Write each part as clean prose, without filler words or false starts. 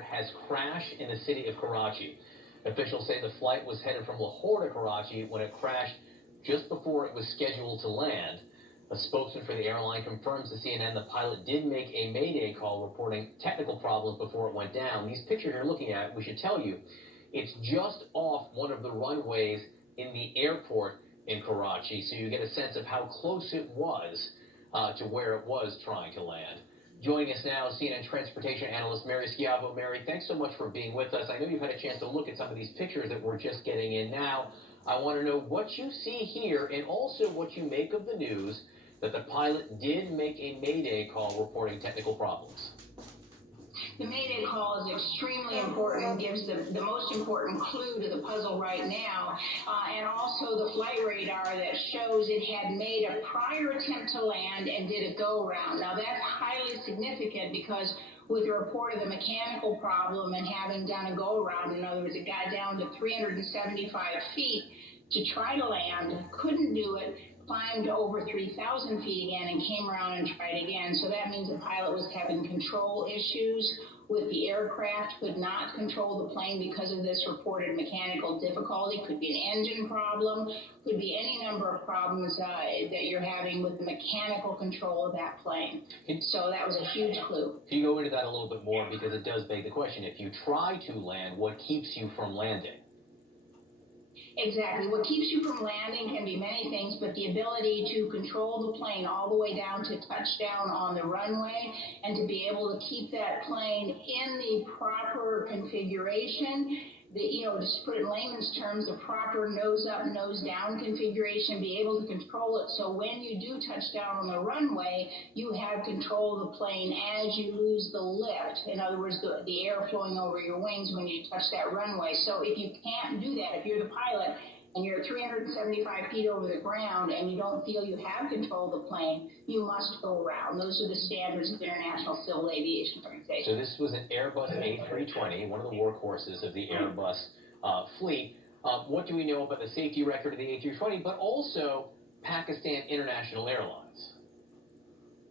airport has crashed in the city of Karachi. Officials say the flight was headed from Lahore to Karachi when it crashed just before it was scheduled to land. A spokesman for the airline confirms to CNN the pilot did make a mayday call reporting technical problems before it went down. These pictures you're looking at, we should tell you, it's just off one of the runways in the airport in Karachi, so you get a sense of how close it was to where it was trying to land. Joining us now, CNN transportation analyst Mary Schiavo. Mary, thanks so much for being with us. I know you've had a chance to look at some of these pictures that we're just getting in now. I want to know what you see here and also what you make of the news that the pilot did make a mayday call reporting technical problems. The mayday call is extremely important and gives the most important clue to the puzzle right now, and also the flight radar that shows it had made a prior attempt to land and did a go-around. Now that's highly significant because with the report of the mechanical problem and having done a go-around, in other words, it got down to 375 feet to try to land, couldn't do it, climbed over 3,000 feet again and came around and tried again. So that means the pilot was having control issues with the aircraft, could not control the plane because of this reported mechanical difficulty. Could be an engine problem, could be any number of problems that you're having with the mechanical control of that plane. So that was a huge clue. Can you go into that a little bit more, because it does beg the question, if you try to land, what keeps you from landing? Exactly. What keeps you from landing can be many things, but the ability to control the plane all the way down to touchdown on the runway and to be able to keep that plane in the proper configuration, just put it in layman's terms, the proper nose up, nose down configuration, be able to control it so when you do touch down on the runway, you have control of the plane as you lose the lift. In other words, the air flowing over your wings when you touch that runway. So if you can't do that, if you're the pilot and you're 375 feet over the ground and you don't feel you have control of the plane, you must go around. Those are the standards of the International Civil Aviation Organization. So this was an Airbus A320, one of the workhorses of the Airbus fleet. What do we know about the safety record of the A320, but also Pakistan International Airlines?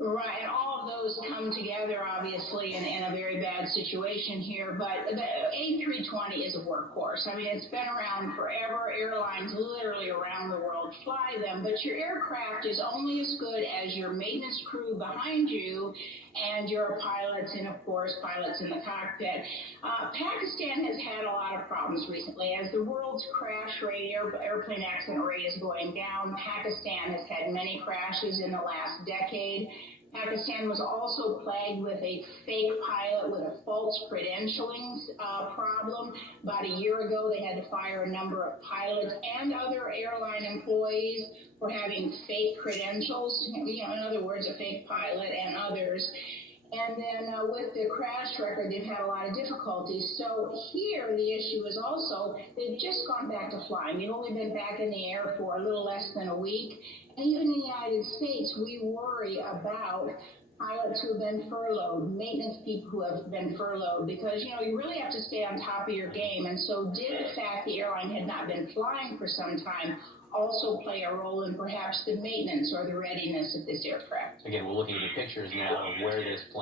Right, and all of those come together, obviously, in a very bad situation here. But the A320 is a workhorse. I mean, it's been around forever. Airlines literally around the world fly them. But your aircraft is only as good as your maintenance crew behind you and your pilots, and, of course, pilots in the cockpit. Pakistan has had a lot of problems recently. As the world's crash rate, airplane accident rate is going down, Pakistan has had many crashes in the last decade. Pakistan was also plagued with a fake pilot with a false credentialing problem. About a year ago, they had to fire a number of pilots and other airline employees for having fake credentials, in other words, a fake pilot and others. And then with the crash record, they've had a lot of difficulties. So here, the issue is also they've just gone back to flying. They've only been back in the air for a little less than a week. And even in the United States, we worry about pilots who have been furloughed, maintenance people who have been furloughed, because, you really have to stay on top of your game. And so did the fact the airline had not been flying for some time also play a role in perhaps the maintenance or the readiness of this aircraft? Again, we're looking at the pictures now of where this plane